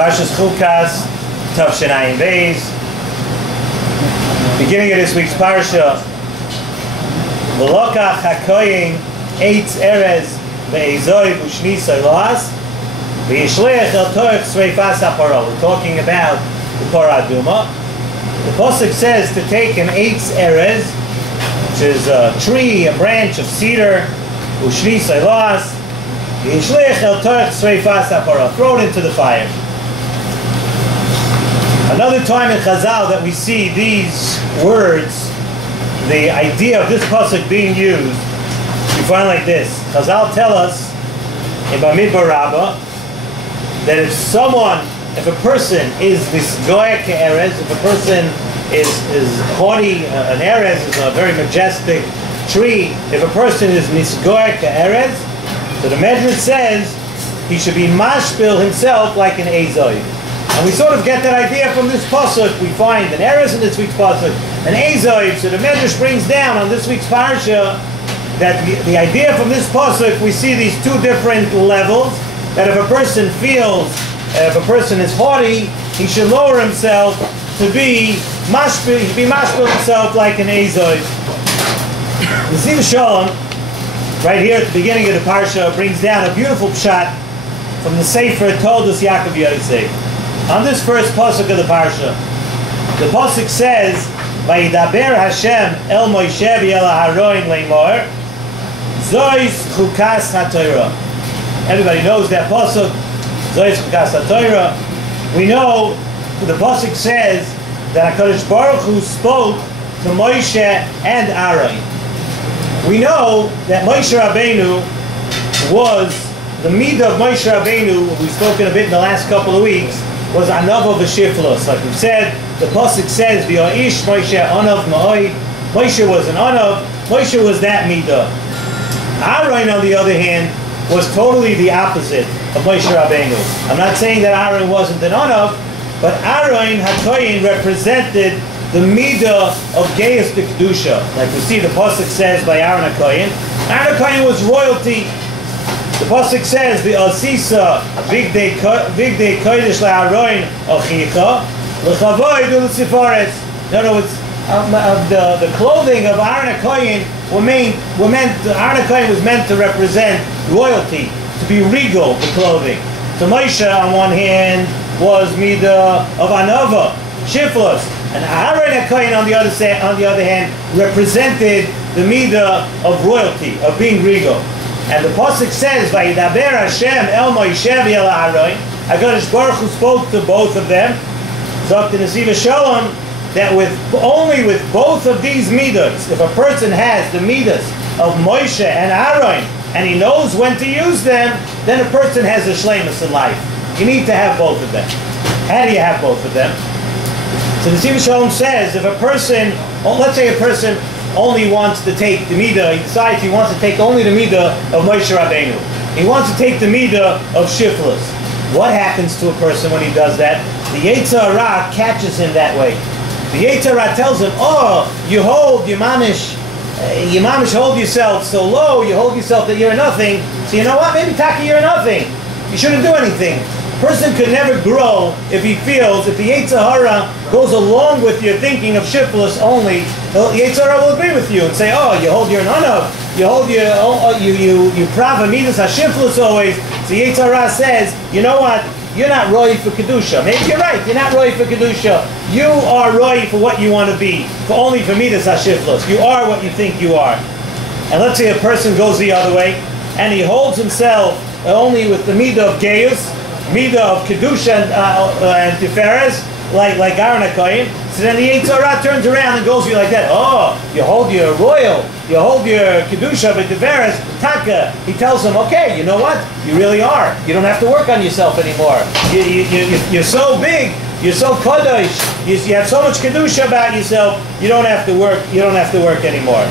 Parshas Chukas, Tavshinayim Beis. Beginning of this week's parsha, V'lokach hakoyin eitz erez ve'ezoi v'shnisoi loas v'yishlech el torch sveifas hapara. We're talking about the Parah Aduma. The pasuk says to take an eitz erez, which is a tree, a branch of cedar, v'shnisoi loas v'yishlech el torch sveifas hapara. Throw it into the fire. Another time in Chazal that we see these words, the idea of this pasuk being used, we find like this. Chazal tell us in Bamidbar Rabbah that if a person is misgoya ke'erez, if a person is haughty, an erez is a very majestic tree, if a person is misgoya ke'erez, so the Medrash says he should be mashpil himself like an ezoi. And we sort of get that idea from this pasuk. We find an erez in this week's pasuk, an ezoiv. So the Medrash brings down on this week's parsha that the idea from this pasuk, we see these two different levels. That if a person feels, if a person is haughty, he should lower himself to be mashpil himself like an ezoiv. Nesivas Shalom, right here at the beginning of the parsha, brings down a beautiful pshat from the Sefer Toldos Yaakov Yosef. On this first pasuk of the parsha, the pasuk says, "Vayidaber Hashem el Moshe v'el Aharon leimor, zois chukas haTorah." Everybody knows that pasuk, zois chukas haTorah. We know the pasuk says that HaKadosh Baruch Hu spoke to Moshe and Aaron. We know that Moshe Rabbeinu was the midah of Moshe Rabbeinu. We've spoken a bit in the last couple of weeks. Was anav v'shiflos. Like we've said, the pasuk says, "V'yoish Moshe anav ma'oi." Moshe was an anav. Moshe was that midah. Aaron, on the other hand, was totally the opposite of Moshe Rabbeinu. I'm not saying that Aaron wasn't an anav, but Aaron HaKoyin represented the midah of Geis the Kedusha. Like we see, the pasuk says by Aaron HaKoyin. Aaron HaKoyin was royalty. The pasuk says, "V'asisa vigdei kodesh la'aroin ochicha l'chavoy du l'sifares." In other words, the clothing of Aaron HaKoyin Aaron HaKoyin was meant to represent royalty, to be regal. The clothing. So Moshe, on one hand, was midah of anava, shiflos, and Aaron HaKoyin on the other hand represented the midah of royalty, of being regal. And the pasuk says, "Vayidaber Hashem el Moshe v'el Aharon." HaKadosh Baruch Hu spoke to both of them. Talked to Nesivas Shalom that only with both of these midas, if a person has the midas of Moshe and Aaron, and he knows when to use them, then a person has a shleimus in life. You need to have both of them. How do you have both of them? So Nesivas Shalom says, if a person, let's say a person only wants to take the midah, he decides he wants to take only the midah of Moshe Rabbeinu. He wants to take the midah of shiflos. What happens to a person when he does that? The Yetzer Hara catches him that way. The Yetzer Hara tells him, "Oh, you mamish hold yourself so low, you hold yourself that you're nothing. So you know what? Maybe Taki, you're nothing. You shouldn't do anything." Person could never grow if the Yetzer Hara goes along with your thinking of shiftless only. The Yetzer Hara will agree with you and say, "Oh, you hold your nanav, you prav midas hashiftless always." So Yetzer Hara says, "You know what? You're not roy for kedusha. Maybe you're right. You're not roy for kedusha. You are roy for what you want to be, only for midas hashiftless. You are what you think you are." And let's say a person goes the other way and he holds himself only with the midah of geus, midah of kedusha and tiferes, like Aaron HaKoyin. So then the Yetzer Hara turns around and goes to you like that. "Oh, you hold your royal, you hold your kedusha but tiferes taka." He tells him, "Okay, you know what? You really are. You don't have to work on yourself anymore. You're so big. You're so kadosh. You have so much kedusha about yourself. You don't have to work. You don't have to work anymore."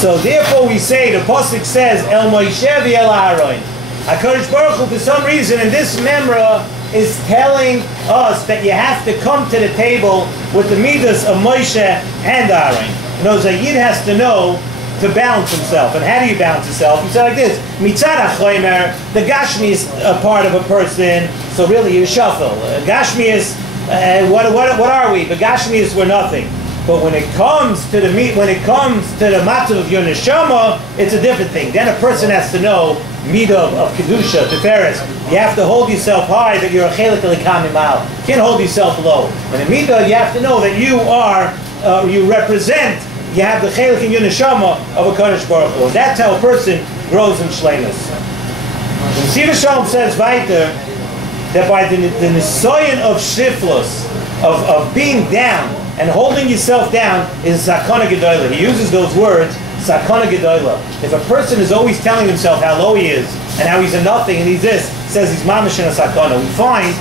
So therefore, we say the pasuk says, "El Moshe v'el Aharon." HaKadosh Baruch Hu, for some reason, in this memra, is telling us that you have to come to the table with the midas of Moshe and Aaron. In other words, a yid has to know to balance himself. And how do you balance yourself? You say like this: Mitzad HaChomer, the Gashmi is a part of a person, So really, you shuffle. Gashmias, what are we? But Gashmias, we're nothing. But when it comes to the matzav of your neshama, it's a different thing. Then a person has to know midah of kedusha, tiferes. You have to hold yourself high that you're a chelik elikamim al. You can't hold yourself low. And in midah, you have to know that you are, you represent. You have the chelik in your neshama of a Kadosh Baruch Hu. That's how a person grows in shleimus. Nesivas Shalom says weiter that by the nisoyan of shiflos, of being down, and holding yourself down is sakana gedola. He uses those words, sakana gedola. If a person is always telling himself how low he is and how he's a nothing and he's this, says he's mamash in a sakana. We find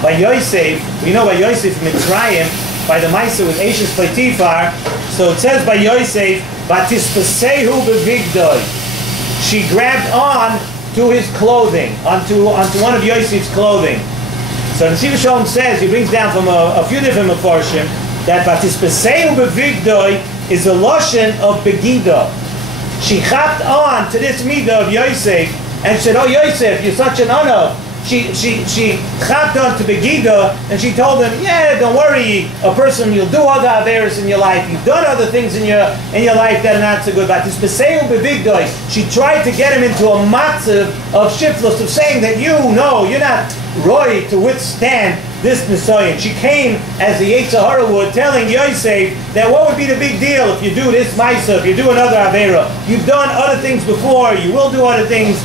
by Yosef, we know by Yosef from Mitzrayim, by the Maisa with Ashes Pleitifar. So it says by Yosef, batispasehu bevigdoi. She grabbed on to his clothing, onto one of Yosef's clothing. So Nesivas Shalom says, he brings down from a few different mefarshim, that batispasehu bevigdoi is a lashon of begida. She chapped on to this midah of Yosef and said, "Oh Yosef, you're such an anav." She chapped on to begida and she told him, "Yeah, don't worry. A person, you'll do other averos in your life. You've done other things in your life that are not so good." Batispasehu bevigdoi. She tried to get him into a matzav of shiftless, of saying that you're not roy to withstand this nisoyan. She came as the Yetzer Hara would, telling Yosef that what would be the big deal if you do this ma'isa, if you do another avera. You've done other things before, you will do other things.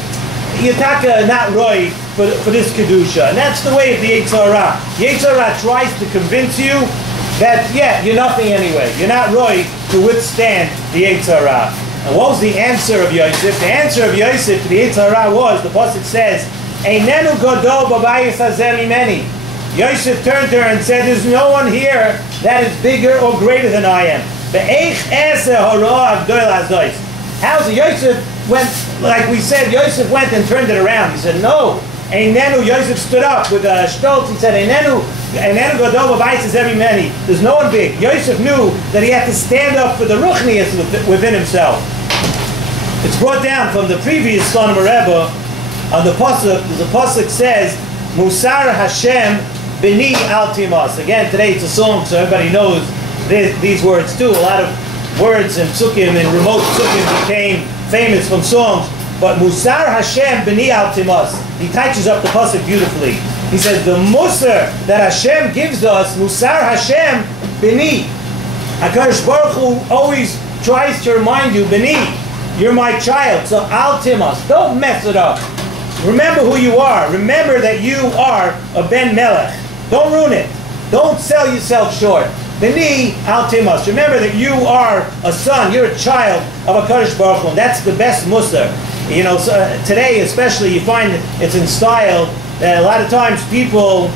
You're not roy for this kedusha. And that's the way of the Yetzer Hara. Yetzer Hara tries to convince you that, yeah, you're nothing anyway. You're not roy to withstand the Yetzer Hara. And what was the answer of Yosef? The answer of Yosef to the Yetzer Hara was, the pasuk says, Einenu gadol b'bayis hazeh mimeni. Yosef turned to her and said, "There's no one here that is bigger or greater than I am." How's it? Yosef went, like we said, Yosef went and turned it around. He said, "No." Einenu, Yosef stood up with a stolz. He said, Einenu gadol b'bayis hazeh mimeni. There's no one big. Yosef knew that he had to stand up for the ruchnius within himself. It's brought down from the previous Slonim Rebbe on the pasuk. The pasuk says, "Musar Hashem b'ni al timas." Again, today it's a song, so everybody knows these words too. A lot of words in psukim and remote psukim became famous from songs. But Musar Hashem b'ni al timas. He touches up the pasuk beautifully. He says the musar that Hashem gives us, Musar Hashem b'ni. HaKadosh Baruch Hu always tries to remind you, b'ni, you're my child. So al timas, don't mess it up. Remember who you are. Remember that you are a Ben Melech. Don't ruin it. Don't sell yourself short. B'ni al timas. Remember that you are a son. You're a child of a Kadosh Baruch Hu. And that's the best musar. You know, so today especially you find it's in style that a lot of times people,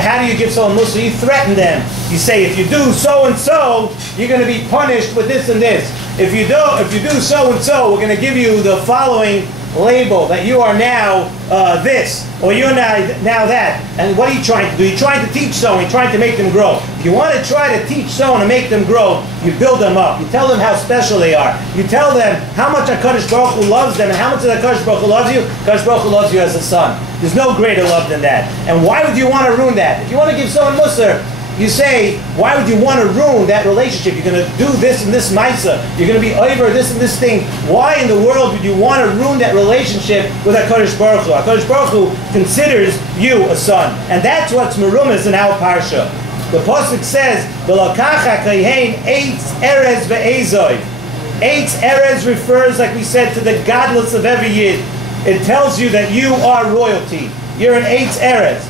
how do you give someone musar? You threaten them. You say, if you do so and so, you're going to be punished with this and this. If you do so and so, we're going to give you the following label that you are now this, or you're now that. And what are you trying to do? You're trying to teach someone, you're trying to make them grow. If you want to try to teach someone and make them grow, you build them up. You tell them how special they are. You tell them how much HaKadosh Baruch Hu loves them and how much HaKadosh Baruch Hu loves you. HaKadosh Baruch Hu loves you as a son. There's no greater love than that. And why would you want to ruin that? If you want to give someone musar, you say, why would you want to ruin that relationship? You're going to do this and this maisa. You're going to be over this and this thing. Why in the world would you want to ruin that relationship with HaKadosh Baruch Hu? HaKadosh Baruch Hu considers you a son. And that's what's merumas in our parsha. The pasuk says, "V'lokacha kayhein eitz erez ve'ezoi." Eitz erez refers, like we said, to the godless of every yid. It tells you that you are royalty. You're an eitz erez.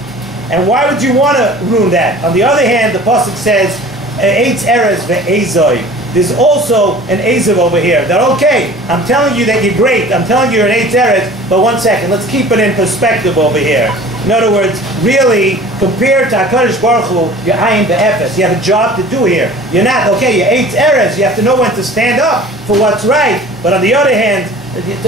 And why would you want to ruin that? On the other hand, the pasuk says, "Eitz erez ve'ezoi." There's also an ezav over here. That okay, I'm telling you that you're great. I'm telling you you're an eitz erez. But one second, let's keep it in perspective over here. In other words, really, compared to HaKadosh Baruch Hu, you're ayin be'efes. You have a job to do here. You're not, okay, you're eitz erez. You have to know when to stand up for what's right. But on the other hand,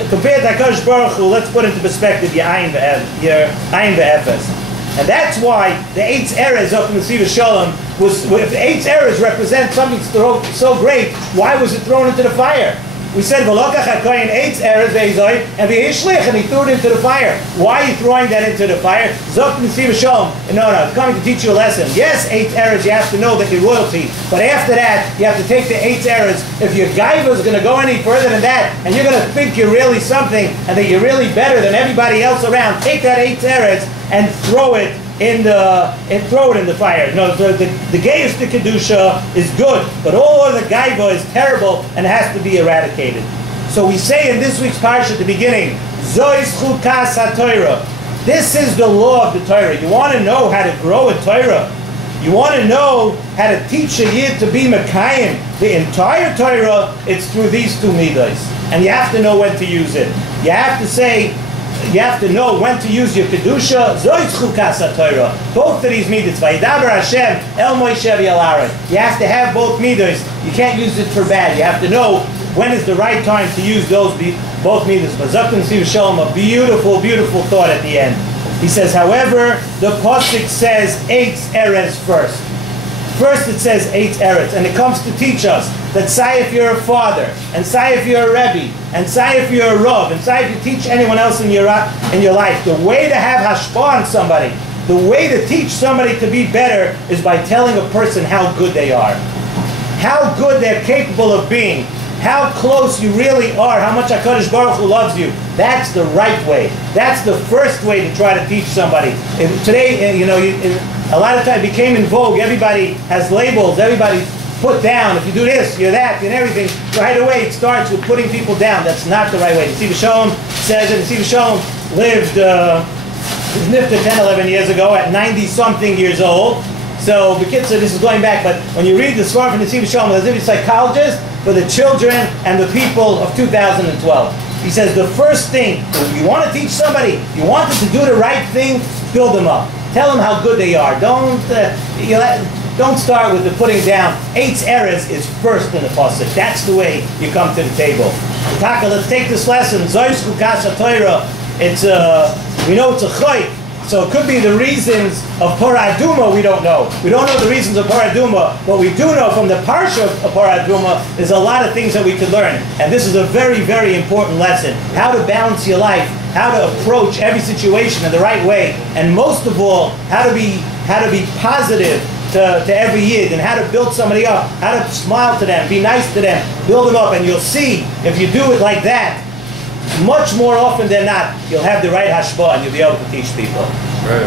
compared to HaKadosh Baruch Hu, let's put into perspective, you're ayin be'efes. And that's why the Eitz Erez up in the Nesivas Shalom was, if the Eitz Erez represents something so great, why was it thrown into the fire? We said, V'lokach HaKohen eitz eretz ve'izoi, and v'yishlich, and he threw it into the fire. Why are you throwing that into the fire? Zok Nesivas Shalom. No, it's coming to teach you a lesson. Yes, eitz eretz, you have to know that you're royalty. But after that, you have to take the eitz eretz. If your gaiva is going to go any further than that, and you're going to think you're really something, and that you're really better than everybody else around, take that eitz eretz and throw it in the fire. No, the gayest to kedusha is good, but all of the gaiva is terrible and has to be eradicated. So we say in this week's parsha at the beginning, Zois chukas haTorah. This is the law of the Torah. You want to know how to grow in Torah. You want to know how to teach a yid to be mekayim the entire Torah. It's through these two midos, and you have to know when to use it. You have to know when to use your kedusha. Zois chukas haTorah. Both of these midos. Vayidaber Hashem el Moshe v'Aaron. You have to have both midos. You can't use it for bad. You have to know when is the right time to use both midos. But Zok Nesivas Shalom, a beautiful, beautiful thought at the end. He says, however, the pasuk says eitz eretz first. First it says eitz eretz, and it comes to teach us that say if you're a father, and say if you're a rebbe, and say if you're a rav, and say if you teach anyone else in your life, the way to have hashpah on somebody, the way to teach somebody to be better is by telling a person how good they are, how good they're capable of being, how close you really are, how much HaKadosh Baruch Hu loves you. That's the right way. That's the first way to try to teach somebody. And today, a lot of times it became in vogue. Everybody has labels. Everybody's put down. If you do this, you're that, and everything. Right away, it starts with putting people down. That's not the right way. Nesivas Shalom says that Nesivas Shalom lived, his nifta 10, 11 years ago at 90-something years old. So, Bekitzer, this is going back, but when you read the Svar from Nesivas Shalom, as if he's a psychologist for the children and the people of 2012. He says the first thing, if you want to teach somebody, you want them to do the right thing, build them up. Tell them how good they are. Don't start with the putting down. Eitz eretz is first in the pasuk. That's the way you come to the table. Taka, let's take this lesson. Zois chukas haTorah. We know it's a chayk. So it could be the reasons of Paraduma, we don't know. We don't know the reasons of Paraduma, but we do know from the Parsha of Paraduma, there's a lot of things that we could learn. And this is a very, very important lesson. How to balance your life, how to approach every situation in the right way, and most of all, how to be positive to every yid, and how to build somebody up, how to smile to them, be nice to them, build them up, and you'll see, if you do it like that, much more often than not, you'll have the right hashpah and you'll be able to teach people. Right.